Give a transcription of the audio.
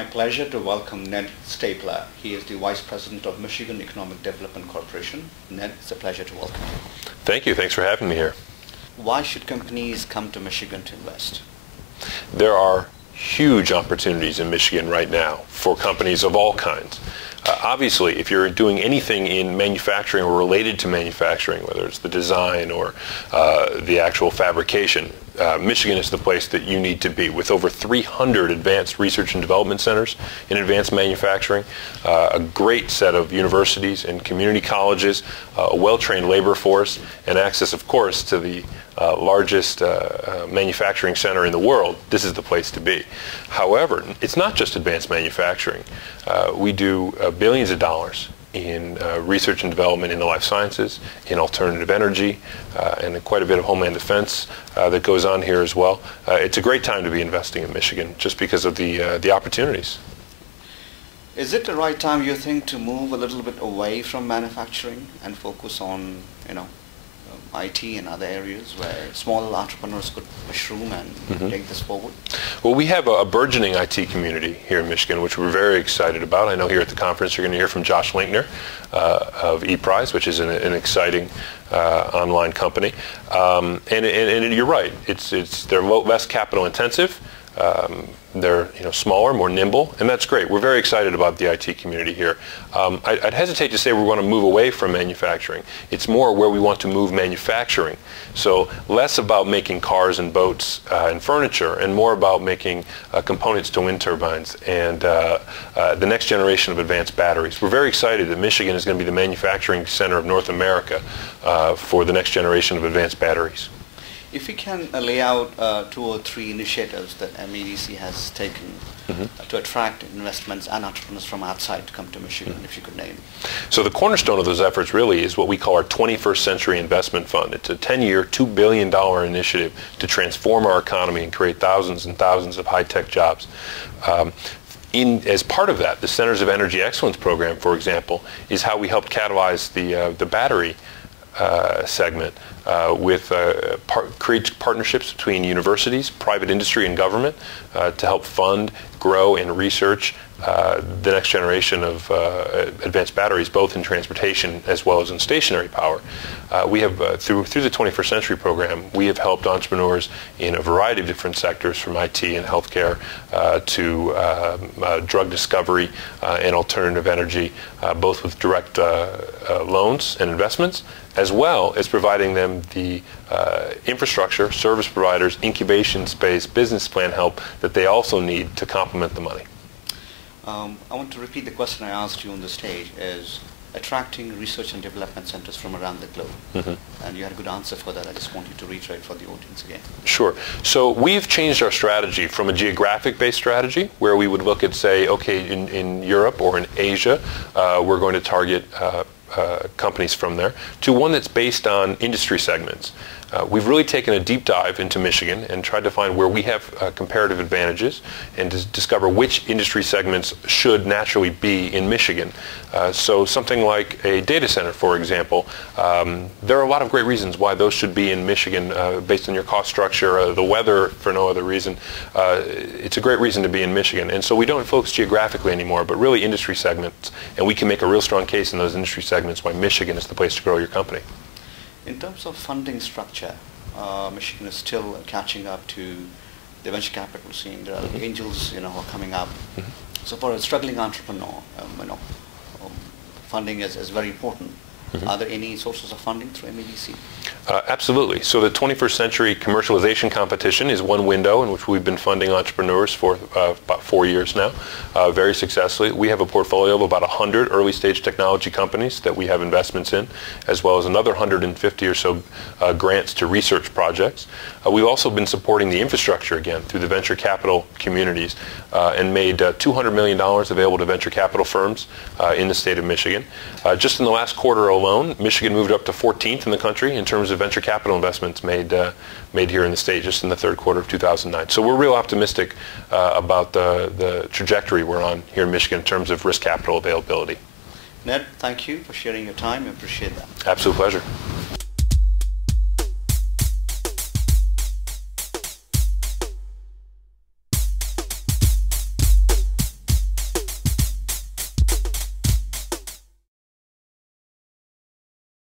my pleasure to welcome Ned Staebler. He is the Vice President of Michigan Economic Development Corporation. Ned, it's a pleasure to welcome you. Thank you. Thanks for having me here. Why should companies come to Michigan to invest? There are huge opportunities in Michigan right now for companies of all kinds. Obviously, if you're doing anything in manufacturing or related to manufacturing, whether it's the design or the actual fabrication, Michigan is the place that you need to be. With over 300 advanced research and development centers in advanced manufacturing, a great set of universities and community colleges, a well-trained labor force, and access, of course, to the largest manufacturing center in the world, this is the place to be. However, it's not just advanced manufacturing. We do billions of dollars in research and development in the life sciences, in alternative energy, and quite a bit of homeland defense that goes on here as well. It's a great time to be investing in Michigan just because of the opportunities. Is it the right time, you think, to move a little bit away from manufacturing and focus on, IT and other areas where small entrepreneurs could mushroom and take this forward? Well, we have a burgeoning IT community here in Michigan, which we're very excited about. I know here at the conference you're going to hear from Josh Linkner of ePrize, which is an exciting online company. And you're right. They're less capital intensive. They're smaller, more nimble, and that's great. We're very excited about the IT community here. I'd hesitate to say we want to move away from manufacturing. It's more where we want to move manufacturing. So less about making cars and boats and furniture, and more about making components to wind turbines and the next generation of advanced batteries. We're very excited that Michigan is going to be the manufacturing center of North America for the next generation of advanced batteries. If you can lay out 2 or 3 initiatives that MEDC has taken to attract investments and entrepreneurs from outside to come to Michigan, if you could name. So the cornerstone of those efforts really is what we call our 21st Century Investment Fund. It's a 10-year, $2 billion initiative to transform our economy and create thousands and thousands of high-tech jobs. As part of that, the Centers of Energy Excellence program, for example, is how we helped catalyze the battery segment with create partnerships between universities, private industry, and government to help fund, grow, and research the next generation of advanced batteries, both in transportation as well as in stationary power. We have, through the 21st Century program, we have helped entrepreneurs in a variety of different sectors, from IT and healthcare to drug discovery and alternative energy, both with direct loans and investments, as well as providing them the infrastructure, service providers, incubation space, business plan help that they also need to complement the money. I want to repeat the question I asked you on the stage, is attracting research and development centers from around the globe. And you had a good answer for that. I just want you to reiterate for the audience again. Sure. So we've changed our strategy from a geographic-based strategy, where we would look at, say, okay, in Europe or in Asia, we're going to target companies from there, to one that's based on industry segments. We've really taken a deep dive into Michigan and tried to find where we have comparative advantages and to discover which industry segments should naturally be in Michigan. So something like a data center, for example, there are a lot of great reasons why those should be in Michigan based on your cost structure, the weather, for no other reason. It's a great reason to be in Michigan. And so we don't focus geographically anymore, but really industry segments. And we can make a real strong case in those industry segments why Michigan is the place to grow your company. In terms of funding structure, Michigan is still catching up to the venture capital scene. There are angels, who are coming up. So for a struggling entrepreneur, funding is very important. Are there any sources of funding through MEDC? Absolutely. So the 21st Century Commercialization Competition is one window in which we've been funding entrepreneurs for about 4 years now, very successfully. We have a portfolio of about 100 early-stage technology companies that we have investments in, as well as another 150 or so grants to research projects. We've also been supporting the infrastructure again through the venture capital communities and made $200 million available to venture capital firms in the state of Michigan. Just in the last quarter alone, Michigan moved up to 14th in the country in terms of venture capital investments made here in the state just in the third quarter of 2009. So we're real optimistic about the trajectory we're on here in Michigan in terms of risk capital availability. Ned, thank you for sharing your time. I appreciate that. Absolute pleasure.